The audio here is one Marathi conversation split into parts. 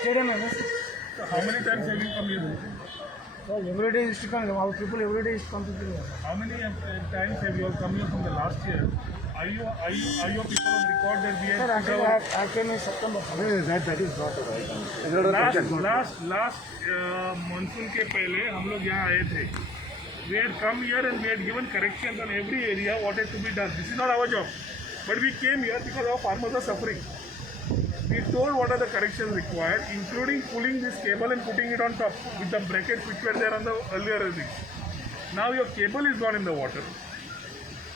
Stadium है ना? So how many times have you come here? So every day is to come. Our people every day is come to here. How many times have you all come here from the last year? Are your people on record that we Sir, have actually I came in September. that is not right. last monsoon के पहले हम लोग यहाँ आए थे. We had come here and we had given corrections on every area what had to be done. This is not our job, but we came here because our farmers are suffering. We told what are the corrections required, including pulling this cable and putting it on top with the brackets which were there on the earlier things. Now your cable is gone in the water.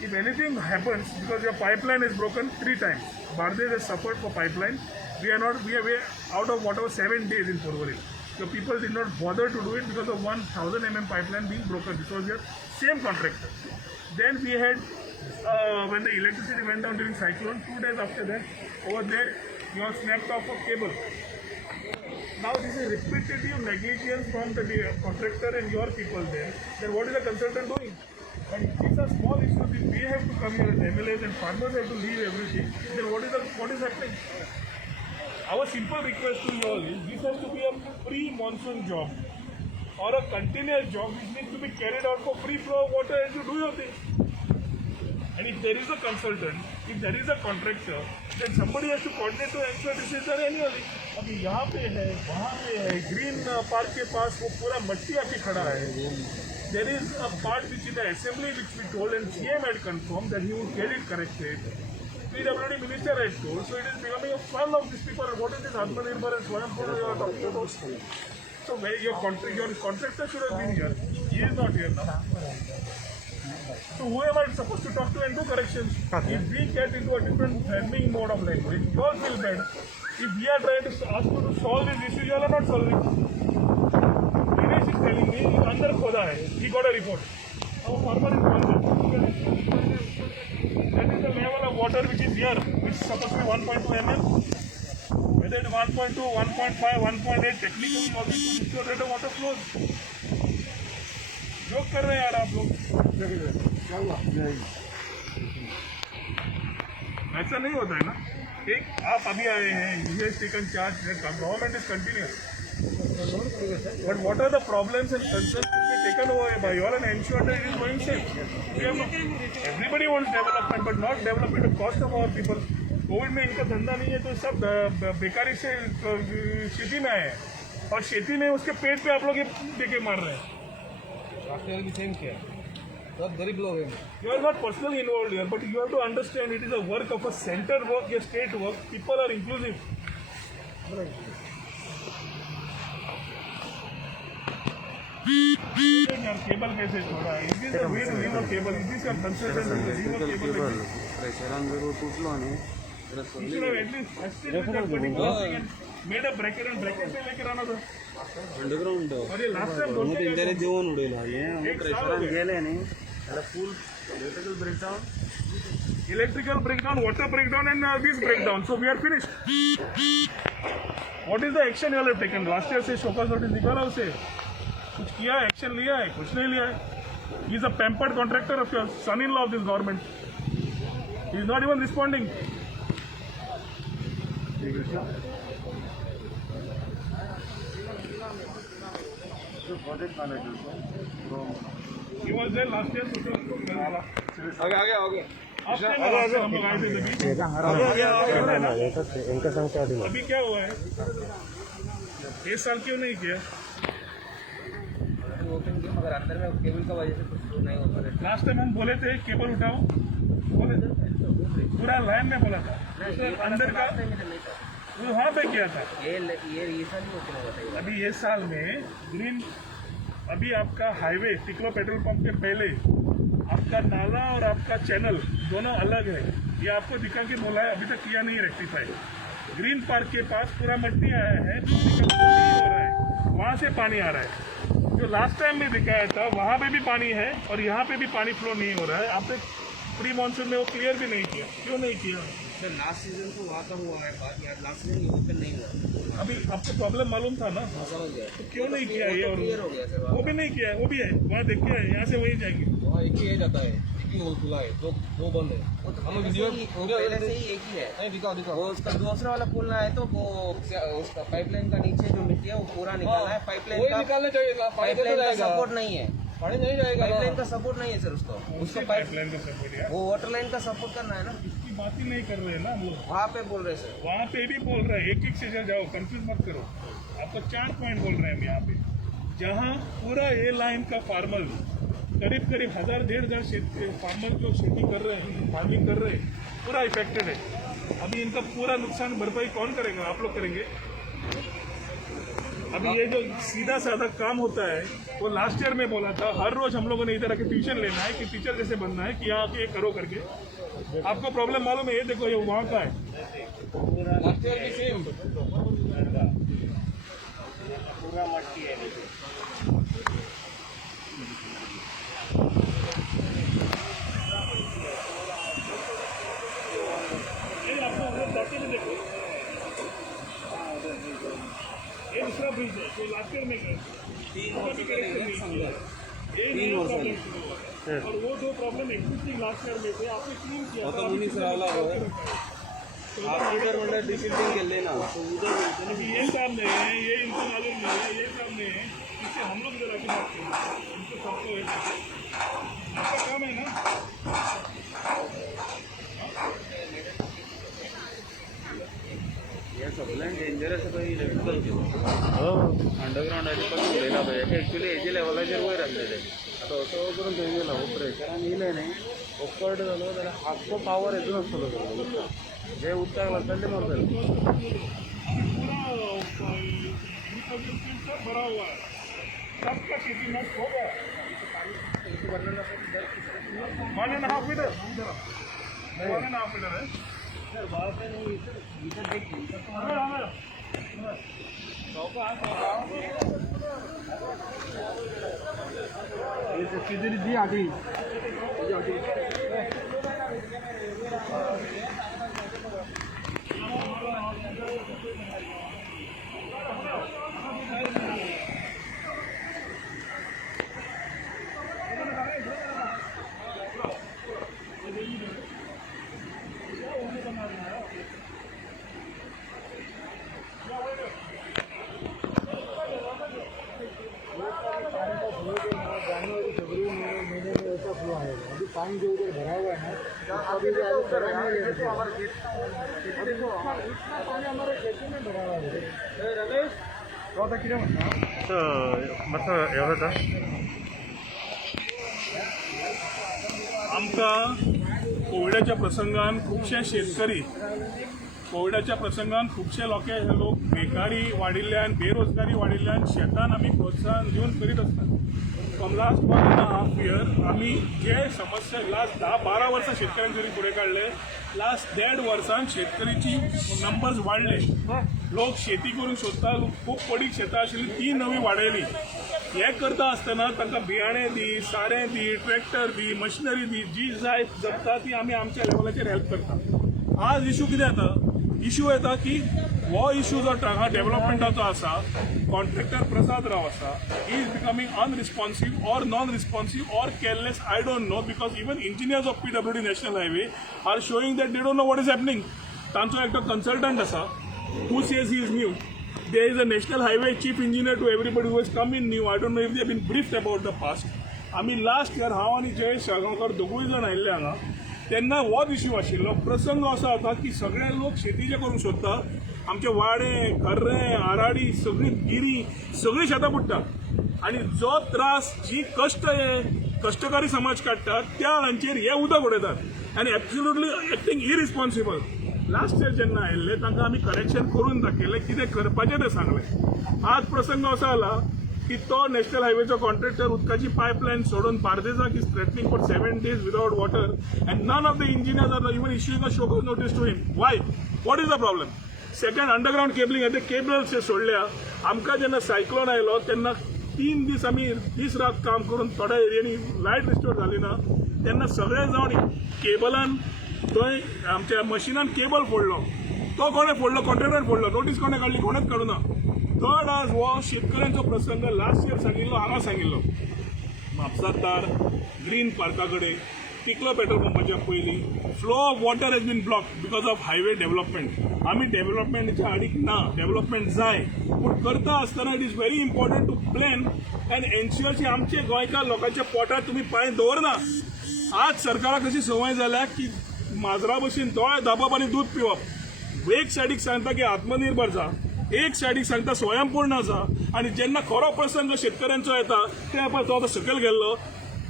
If anything happens, because your pipeline is broken 3 times, Bardez has suffered for pipeline. We are out of whatever 7 days in Porvorim. The people did not bother to do it because of 1000 mm pipeline being broken. This was your same contractor. Then we had, when the electricity went down during cyclone, 2 days after that, over there, you all snapped off a cable. Now this is repetitive negligence from the contractor and your people there. Then what is the consultant doing? And if these are small issues, if we have to come here as MLAs and farmers have to leave everything, then what is happening? Our simple request to you all is this has to be a pre-monsoon job or a continuous job which needs to be carried out for free flow of water and to do your thing. And if there is a consultant, if there is a contractor, then somebody has to coordinate to ensure this is done annually. अभी यहाँ पे है, वहाँ पे है, ग्रीन पार्क के पास वो पूरा मट्टी आके खड़ा है. There is a part which in the assembly which we told and CM had confirmed that he would get it corrected. PWD minister had told, so it is becoming a fun of these people. What is this Atmanirbhar and Swayambhuta you are talking about? So your contractor should have been here. He is not here now. So who am I supposed to talk to and do corrections? If we get into a different framing mode of language, you all feel bad. If we are trying to ask you to solve this issue, you all are not solving. Dinesh is telling me, under khoda hai. He got a report. Our farmer is concerned. That is the level of water which is here, which is supposed to be 1.2 mm. Whether it is 1.2, 1.5, 1.8, technically all this to ensure that the water flows. Joke कर रहे हैं यार आप लोग. ऐसा नहीं होता है ना. एक आप अभी आए हैं, you have taken charge, government is continuous. But what are the problems and concerns to be taken over by you all and ensure that it is going safe? Everybody wants development, but not development at cost of our people. Covid में इनका धंधा नहीं है तो सब बेकारी से खेती में आए हैं और खेती में उसके पेट पे आप लोग ये देके मार रहे हैं. भी सेम किया सब गरीब लोग हैं. You are not personally involved here, but you have to understand it is a work of a center work, a state work. People are inclusive. यार केबल कैसे छोड़ा है? Is this the way to leave a cable? Is this your consultant to leave a cable like this? You should have at least estimated that particular thing and made a bracket and bracket से लेकर आना था. अंडरग्राउंड और ये लास्ट टाइम दोनों इंटरेस्ट देऊन उडेला ये एक साल हो गया. गेले नहीं त्याला फुल electrical breakdown Electrical breakdown, water breakdown and this breakdown. So we are finished. What is the action you all have taken? Last year say showcase notice निकाला उसे. कुछ किया है, एक्शन लिया है, कुछ नहीं लिया है. He is a pampered contractor of your son-in-law of this government. He is not even responding. Project manager He was there last year. आगे हम लोग आए थे तभी. इनका संख्या अभी क्या हुआ है? 1 साल क्यों नहीं किया? मगर अंदर में केबल का वजह से कुछ नहीं हो पा रहा. लास्ट टाइम हम बोले थे केबल उठाओ, बोले थे पूरा लाइन में बोला था. अंदर का वहाँ पे किया था. ये साल नहीं. अभी ये साल में ग्रीन, अभी आपका हाईवे टिकलो पेट्रोल पंप के पहले आपका नाला और आपका चैनल दोनों अलग है. ये आपको दिखा के बोला है, अभी तक किया नहीं रेक्टिफाई. ग्रीन पार्क के पास पूरा मट्टी आया है, नहीं हो रहा है, वहाँ से पानी आ रहा है. जो लास्ट टाइम में दिखाया था वहाँ पे भी पानी है और यहाँ पे भी पानी फ्लो नहीं हो रहा है. आपने प्री मानसून में वो क्लियर भी नहीं किया. क्यों नहीं किया? सर लास्ट सीजन तो वहाँ का हुआ है बात यार. लास्ट सीजन ओपन नहीं हुआ. अभी आपको प्रॉब्लम मालूम था ना, तो क्यों नहीं किया? ये और क्लियर हो गया सर. वो भी नहीं किया है. वो भी है वहाँ देख के, यहाँ से वहीं जाएंगे. वहाँ एक ही जाता है. ही होल खुला है, दो बंद है। वो तो हम पहले वीडियो से ही- वो पहले से ही एक ही है। नहीं दिखाओ दिखाओ। वो उसका दूसरा वाला खोलना है तो वो उसका पाइपलाइन का नीचे जो मिट्टी है वो पूरा निकालना है। वही निकालने चाहिए, पानी कैसे पाइपलाइन का जाएगा? सपोर्ट नहीं है, पानी नहीं जाएगा पाइपलाइन ना। का सपोर्ट नहीं है सर उसको पाइप पाइपलाइन का सपोर्ट यार, वो वाटर लाइन का सपोर्ट करना है ना, इसकी बात ही नहीं कर रहे हैं ना हम लोग। वहाँ पे बोल रहे सर। वहाँ पे भी बोल रहे हैं, एक एक से जाओ, कंफ्यूज मत करो। आपको 4 पॉइंट बोल रहे हैं हम यहाँ पे, जहाँ पूरा ए लाइन का फार्मर करीब 1000-1500 फार्मर जो खेती कर रहे हैं, फार्मिंग कर रहे हैं, पूरा इफेक्टेड है। अभी इनका पूरा नुकसान भरपाई कौन करेगा? आप लोग करेंगे। अभी ये जो सीधा साधा काम होता है वो लास्ट ईयर में बोला था, हर रोज हम लोगों ने इधर आके ट्यूशन लेना है कि टीचर जैसे बनना है कि यहाँ आके ये करो करके। आपको प्रॉब्लम मालूम है? ये देखो, ये वहाँ का है, लास्ट ईयर भी सेम। पूरा मट्टी है। ये आपको हम लोग जाके भी देखो, ये दूसरा ब्रिज है जो लास्ट ईयर में गए, उसका भी करेक्शन नहीं किया। ये नया प्रॉब्लम शुरू हुआ है। और वो जो प्रॉब्लम एग्जिस्टिंग लास्ट ईयर में थे आपने क्लीन किया था, अभी डिसिप्लिन केले ना। अभी ये काम नहीं है, ये इनको मालूम नहीं है, ये काम नहीं है, इससे हम लोग इधर आके बात करेंगे। इनको सबको आपका काम है ना। हे सगळ्यान डेंजरस पळय इलेक्ट्रिकल अंडरग्राउंड एलिपसून उडयला पळय एक्चुअली हेजे लेवलाचेर वयर आसले ते आतां असो करून थंय गेला हो प्रेशरान येयले न्ही ओकड जालो जाल्यार आख्खो पावर हेतून आसतलो सगळो जे उदकाक लागता ते मरतले पूरा भरा हुआ है, सबका खेती नष्ट हो गया। 1.5 मीटर, 1.5 मीटर है। किधर दी आ गई जनवरी फरवरी महीने में ऐसा फ्लो आएगा। अभी पानी जो उधर भरा हुआ है ना, अभी भी आगे भरा नहीं है। इतना पानी हमारे खेती में भरा हुआ है। रमेश तो किती म्हणता मस्त एवढं आमकां कोविडाच्या प्रसंगान खुबशे शेतकरी कोविडाच्या प्रसंगान खुबशे लोक बेकारी वाडिल्ल्यान बेरोजगारी वाडिल्ल्यान शेतान आमी प्रोत्साहन दिवन करीत आसतात. फ्रॉम लास्ट 1.5 year आमी जे समस्या लास्ट 10-12 वर्सां शेतकऱ्यांचे फुडें काडले, लास्ट 1.5 वर्सान शेतकरीची नंबर्स वाडले. लोक शेती करूंक सोदता, खूब पडीक शेतां आशिल्लीं ती नवी वाडयली. हे करता आसतना तांकां बियाणें दी, सारें दी, ट्रॅक्टर दी, मशिनरी दी, जी जाय जपता ती आमी आमच्या लेवलाचेर हेल्प करता. आज इशू कितें येता? इशू येता की हो इशू जो हांगा डेव्हलपमेंटाचो आसा, कॉन्ट्रॅक्टर प्रसाद राव आसा, he is becoming unresponsive or non responsive or careless. I don't know, because even engineers of PWD national highway are showing that they don't know what is happening. तांचो एकटो कन्सल्टंट आसा who says he is new. There is a national highway chief engineer to everybody who has come in new. I don't know if they have been briefed about the past. आम्ही लास्ट इयर हांव आनी जयेश साळगांवकर दोगूय जाण आयिल्ले हांगा, तेन्ना होच इश्यू आशिल्लो. प्रसंग असो जाता की सगळे लोक शेती जे करूंक सोदता, आमचे वाडे, कर्रे, आराडी, सगळी गिरी, सगळी शेतां बुडटा. आनी जो त्रास, जी कश्ट हे कश्टकारी समाज काडटा त्या हांचेर हे उदक उडयतात आनी absolutely acting irresponsible. Last year जेन्ना आयिल्ले तांकां आमी करेक्शन करून दाखयलें, कितें करपाचें तें सांगलें. आज प्रसंग असो जाला की तो नॅशनल हायवेचो कॉन्ट्रॅक्टर उदकाची पायपलायन सोडून बार्देजाक is threatening for 7 days without water and none of the engineers are even issuing a show cause notice to him. Why? What is the problem? Second, underground cabling ते केबल्स सोडल्या. आमकां जेन्ना सायक्लोन आयलो तेन्ना 3 दीस आमी दीस रात काम करून थोड्या एरियांनी लायट रिस्टोर जाली ना, तेन्ना सगळे जावन केबलान थंय आमच्या मशिनान केबल फोडलो. तो कोणें फोडलो? कॉन्ट्रॅक्टरान फोडलो. नोटीस कोणें काडली? कोणेंच काडूं ना. थर्ड आज हो शेतकऱ्यांचो प्रसंग लास्ट इयर सांगिल्लो, हांगा सांगिल्लो म्हापसाकार ग्रीन पार्का कडेन तिकलो पेट्रोल पंपाच्या पयलीं flow of water has been block because of highway development. आमी डेव्हलपमेंटच्या आडीक ना, डेव्हलपमेंट जाय, पूण करता आसतना it is very important to plan and ensure की आमचे गोंयकार लोकांच्या पोटार तुमी पांय दवरना. आज सरकाराक अशी संवय जाल्या की माजरा भशेन दोळे दाबप आनी दूध पिवप. एक सायडीक सांगता की आत्मनिर्भर जा, एक सायडीक सांगता स्वयंपूर्ण जा, आणि जेन्ना खरो प्रसंग शेतकऱ्यांचो येता त्या पळय तो आतां सकयल गेल्लो.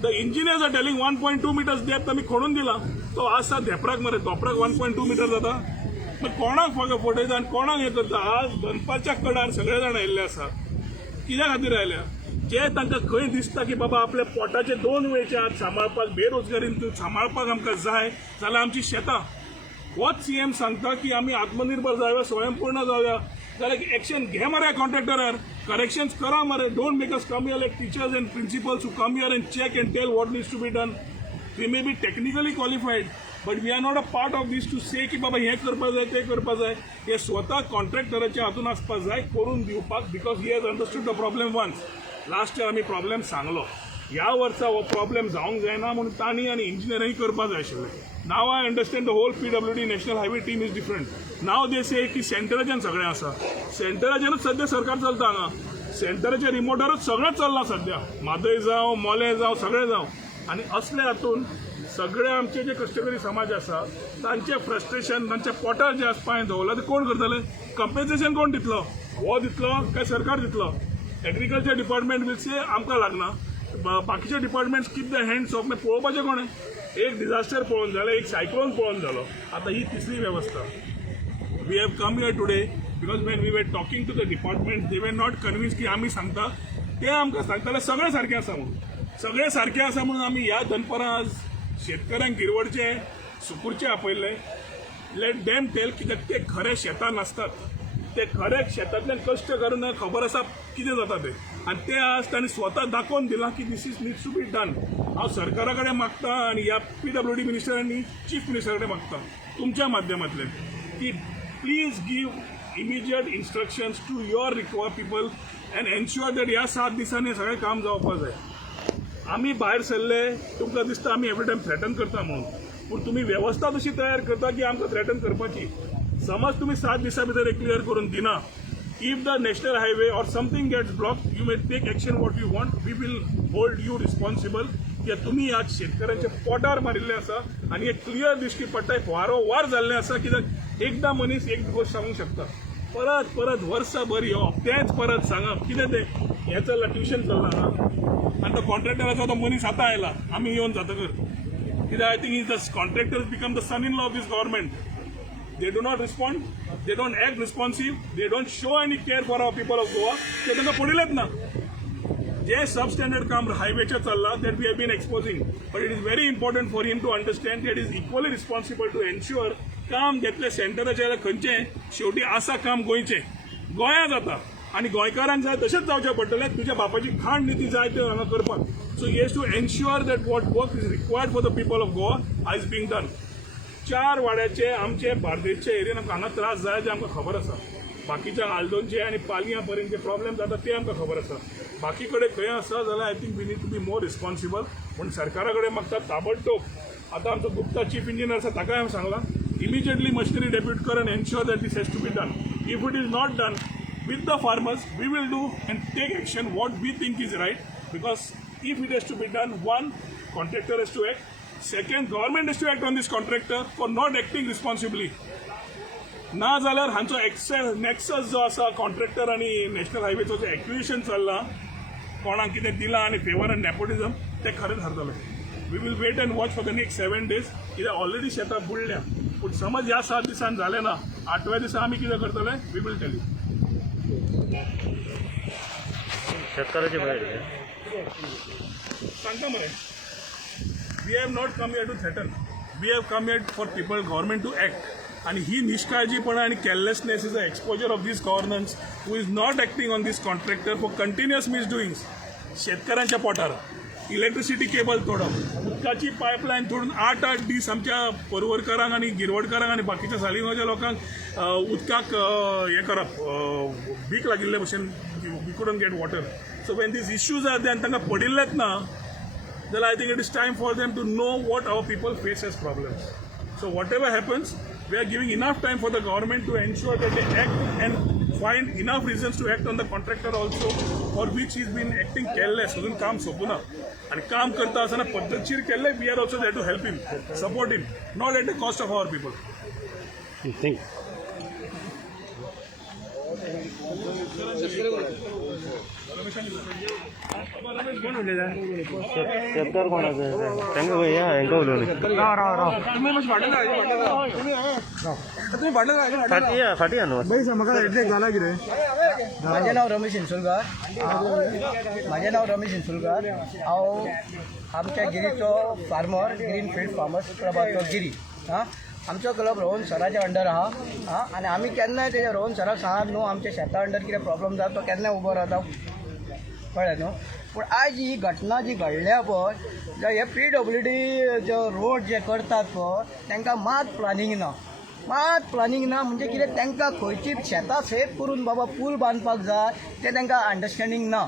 The engineers are telling 1.2 meters depth आमी खणून दिला. तो आसा धेपराक मरे, धोपराक 1.2 meters जाता. मग कोणाक फटयता आनी कोणाक हें करता. आज दनपारच्या कडार सगळे जाण आयिल्ले आसा. कित्या खातीर आयल्या? जे तांकां खंय दिसता की बाबा आपल्या पोटाचे दोन वेळचे आज सांबाळपाक, बेरोजगारीन सांबाळपाक आमकां जाय जाल्यार आमची शेतां. होच सीएम सांगता की आमी आत्मनिर्भर जावया, स्वयंपूर्ण जावया, जाल्यार एक्शन घे मरे कॉन्ट्रॅक्टरार, करेक्शन्स करा मरे. Don't make us come here like teachers and principals who come here and check and tell what needs to be done. We may be technically qualified but we are not a part of these to say की बाबा हें करपा जाय तें करपा जाय. हे स्वता कॉन्ट्रॅक्टराच्या हातून आसपा जाय करून दिवपाक, because he has understood the problem once. Last year आमी प्रॉब्लेम सांगलो. ह्या वर्सा हो प्रॉब्लेम जावंक जायना म्हणून तांणी आनी इंजिनियरांनी करपा जाय आशिल्लें. Now I understand the whole PWD national highway team is different. Now they say की सेंटराच्यान सगळें आसा. सेंटराच्यानूच सद्या सरकार चलता हांगा. सेंटराच्या रिमोटारूच सगळें चल्लां सद्या. म्हादय जावं, मोले जावं, सगळें जावं. आनी असले हातून सगळे आमचे जे कश्टकरी समाज आसा तांचे फ्रस्ट्रेशन, तांच्या पोटार जे आसा पांय दवरला ते कोण करतले? कंपेन्सेशन कोण दितलो? हो दितलो काय सरकार दितलो? एग्रीकल्चर डिपार्टमेंट विल से आमकां लागना. बाकीचे departments keep the hands of. मागीर पळोवपाचें कोणें? एक डिझास्टर पळोवन जालें, एक सायक्लोन पळोवन जालो, आतां ही तिसरी वेवस्था. We have come here today because when we were talking to the department they were not convince की आमी सांगता ते आमकां सांगताले सगळें सारकें आसा म्हणून. सगळें सारकें आसा म्हणून आमी ह्या दनपारां आज शेतकऱ्यांक गिरवडचे, सुकूरचे आपयल्ले. लेट डेम टेल कित्याक ते खरे शेतान आसतात. ते खरे शेतांतल्यान कश्ट करून खबर आसा कितें जाता तें, आनी ते आज तांणी स्वता दाखोवन दिलां की this is needs to be done. हांव सरकारा कडेन मागतां आनी ह्या PWD मिनिस्टर आनी चीफ मिनिस्टर कडेन मागतां तुमच्या माध्यमांतल्यान की please give immediate instructions to your require people and ensure that ह्या 7 दिसांनी सगळें काम जावपा जाय. आमी भायर सरले, तुमकां दिसता आमी एवरी टायम थ्रेटन करता म्हणून, पूण तुमी वेवस्था तशी तयार करता की आमकां थ्रेटन करपाची. समज तुम्ही 7 दिसां भितर एक क्लियर करून दिना, if the national highway or something gets blocked, you may take action what you want. We will hold you responsible. की तुम्ही आज शेतकऱ्यांच्या पोटार मारिल्ले आसा आनी एक क्लियर दिश्टी पडटा वारंवार जाल्लें आसा. कित्याक एकदां मनीस एक गोश्ट सांगूंक शकता, परत परत वर्सभर येवप तेंच परत सांगप. कितें तें हें चल्लां, ट्युशन चल्लां हांगा, आनी तो कॉन्ट्रॅक्टराचो तो मनीस आतां आयला आमी येवन जातकर. कित्याक I think is the contractors become the son in law of this government. They do not respond, they don't act responsive, they don't show any care for our people of Goa. ते तांकां पडिलेच ना. जे सबस्टँडर्ड काम हायवेचेर चल्लां that we have been exposing, but it is very important for him to understand that he is equally responsible to ensure काम घेतले सेंटराचेर खंयचें शेवटी आसा काम गोंयचें गोंया जाता आनी गोंयकारांक जाय तशेंच जावचें पडटलें. तुज्या बापाची खाण न्ही ती जाय त्यो हांगा करपाक. So he has to ensure that what work is required for the people of Goa is being done. 4 वाड्याचे आमचे बार्देसच्या एरियेन हांगा त्रास जाय जे आमकां खबर आसा. बाकीच्या आल्दोनचे आनी पालयां पर्यंत जे प्रॉब्लेम जाता ते आमकां खबर आसा. बाकी कडेन खंय आसा जाल्यार I think we need to be more responsible. पूण सरकारा कडेन मागता ताबडतोब. आतां आमचो गुप्ता चीफ इंजिनियर आसा ताकाय हांवें सांगलां इमिजिएटली मशिनरी डेप्यूट कर and ensure that this has to be done. If it is not done with the farmers, we will do and take action what we think is right, because if it has to be done, one, contractor has to act. Second, government has to act on this contractor for not acting responsibly. ना जाल्यार हांचो नेक्सस जो आसा कॉन्ट्रॅक्टर आनी नॅशनल हायवेचो जो एक्विजिशन चल्लां, कोणाक कितें दिलां आनी फेवर एंड नेपोटिझम, तें खरें थारतलें. We will wait and watch for the next 7 days. कित्याक ऑलरेडी शेतां बुडल्या. पूण समज ह्या 7 दिसान जालें ना, 8व्या दिसा आमी कितें करतले वी विल टेल यू. शेतकऱ्याचे भायर सांगता मरे, we have not come here to threaten. We have come here for people government to act. आणि ही निष्काळजीपणा आणि carelessness is a exposure of this governance who is not acting on this contractor for continuous misdoings. शेतकऱ्यांच्या पोटार इलेक्ट्रिसिटी केबल तोडप, उदकाची पायपलायन तोडून 8 दीस आमच्या परवरकारांक आनी गिरवडकारांक आनी बाकीच्या सालिगांवच्या लोकांक उदकाक हें करप, बीक लागिल्ले भशेन we couldn't get water. So when these issues are then तांकां पडिल्लेच ना, then I think it is time for them to know what our people face as problems. So whatever happens, we are giving enough time for the government to ensure that they act and find enough reasons to act on the contractor also, for which he's been acting careless. अजून काम सोपूना आणि काम करता असताना पद्धतशीर केलंय. We are also there to help him, support him, not at the cost of our people. शेतकार कोणाचं त्यांना भैया यांका उलवलं फाटी आणू माझे नाव रमेश इंसुलकर. हांव आमच्या गिरीचो फार्मर, ग्रीन फील्ड फार्मर्स क्लबाचो गिरी. आमचो क्लब रोहन सराच्या अंडर आहा आनी आमी केन्नाय तेज्या रोहन सराक सांगात न्हू आमच्या शेता अंडर कितें प्रॉब्लम जाता तो केन्नाय उबो रावता, कळ्ळें न्हू. पूण आयज ही घटना जी घडल्या पळय, हे PWD जो रोड जे करतात पळय तांकां मात प्लॅनिंग ना म्हणजे कितें तांकां खंयची शेतां सेफ करून बाबा पूल बांदपाक जाय तें तांकां अंडरस्टँडींग ना.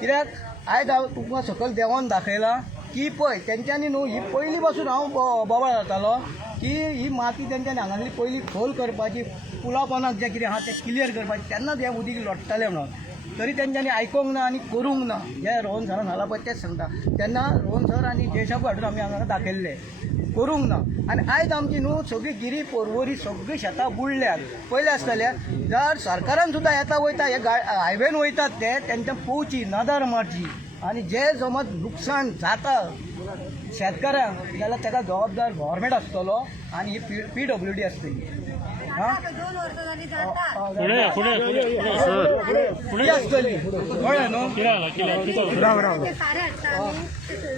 कित्याक आयज हांव तुमकां सकयल देंवन दाखयलां की पळय तेंच्यांनी न्हू ही पयलीं पासून हांव बोवाळ जातालो की ही माती तेंच्यांनी हांगासली पयलीं खोल करपाची, पुला पोंदाक जें कितें आहा तें क्लियर करपाचें, तेन्नाच हें उदीक लोटतालें म्हणून. तरी तेंच्यांनी आयकोंक ना आनी करूंक ना. जे रोहन सरान सांगलां पळय तेच सांगता. तेन्ना रोहन सर आनी जयशाबू हाडून आमी हांगा दाखयल्ले, करूंक ना. आनी आयज आमची न्हू सगळी गिरी पोरवोरी सगळीं शेतां बुडल्यात. पयलें आसतलें जर सरकारान सुद्दां येता वयता हे हायवेन वयतात ते तेंच्या पोवची नदर मारची आनी जे समज लुकसाण जाता शेतकाऱ्यांक जाल्यार ताका जबाबदार गव्हर्मेंट आसतलो आनी ही PWD आसतली. आसतली, कळ्ळें न्हू.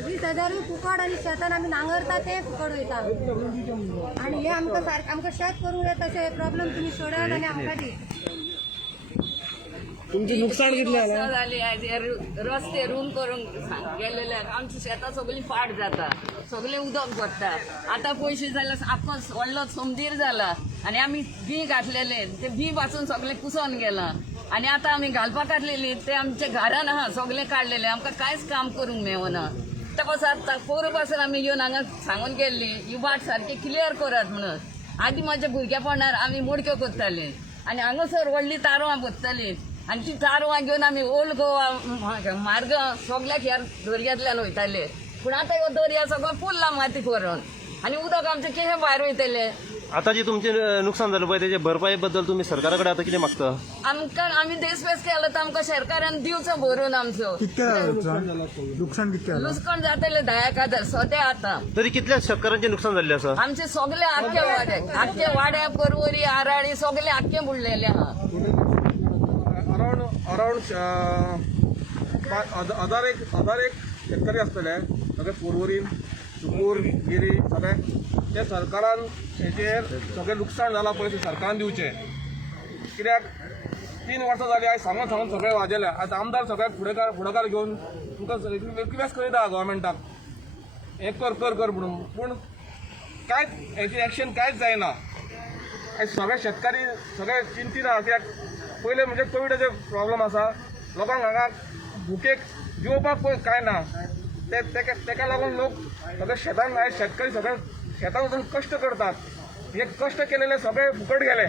20,000 फुकट आणि शेतान आम्ही नांगरता ते फुकट वयता आणि हे आमकां शेत करूंक येता तशें प्रॉब्लेम तुमी सोडवत आणि आमकां दी. तुमचे नुकसान कितले जाली रस्ते रूम करूंक गेलेले आमची शेतां सगळीं फाट जाता, सगळें उदक पडटा. आतां पयशे जाल्यार आख्खो व्हडलो समदीर जाला आनी आमी भी घातलेले ते भी पासून सगळें कुसोन गेलां आनी आतां आमी घालपाक घातलेली ते आमच्या घरान आहा सगळें काडलेले, आमकां कांयच काम करूंक मेळना. तसो पोर पासून आमी येवन हांगा सांगून गेल्ली ही वाट सारकी क्लियर करात म्हणून. आदी म्हाज्या भुरगेपणान आमी मोडक्यो करताले आनी हांगासर व्हडली तारवां बसताली आनी ती तारवां घेवन आमी ओल्ड गोवा मार्ग सगळ्याक ह्या दर्यांतल्यान वयताले. पूण आतां ह्यो दर्या सगळो फुल्ला माती करून आनी उदक आमचें केशें भायर वयतलें. आता जे तुमचे नुकसान झालं पाहिजे त्याच्या भरपाई बद्दल तुम्ही सरकाराकडे आता किती मागता? आमकां आमी देशपेस केलो तर आमकां सरकारान दिवचो भरून आमचो. नुकसान कितले लुकसाण जातले 10,000 सध्या आता. तरी कितल्या शेतकऱ्यांचे नुकसान झाले असं? आमचे सगळे आख्खे वाड्या परवरी आराळी सगळे आख्खे बुडलेले आहा. अराउंड 1000 शेतकरी आसतले सगळे पोरवरीन सुकूर गिरी सगळे ते सरकारान हेचेर सगळें लुकसाण जालां पळय ते सरकारान दिवचें. कित्याक 3 वर्सां जालीं आयज सांगून सगळें वाजयलें. आतां आमदार सगळ्याक फुडाकार घेवन तुमकां रिक्वेस्ट करीता गोवोरमेंटाक हें कर म्हणून, पूण कांयच हेची एक्शन कांयच जायना. आयज सगळे शेतकारी सगळे चिंतीत आहा. कित्याक पयलें म्हणजे कोविडाचे प्रॉब्लम आसा, लोकांक हांगा भुकेक जेवपाक पळय कांय ना. तेका लागून लोक सगळे शेतान आयज शेतकरी सगळे शेतान वचून कश्ट करतात. हे कश्ट केलेले सगळे फुकट गेले.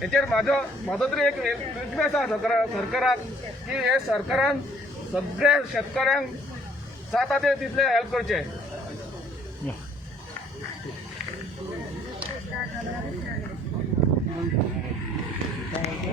हेचेर म्हाजो तरी एक रिक्वेस्ट आसा सरकाराक की हे सरकारान सगळ्या शेतकऱ्यांक जाता ते तितले हेल्प करचे. Thank you.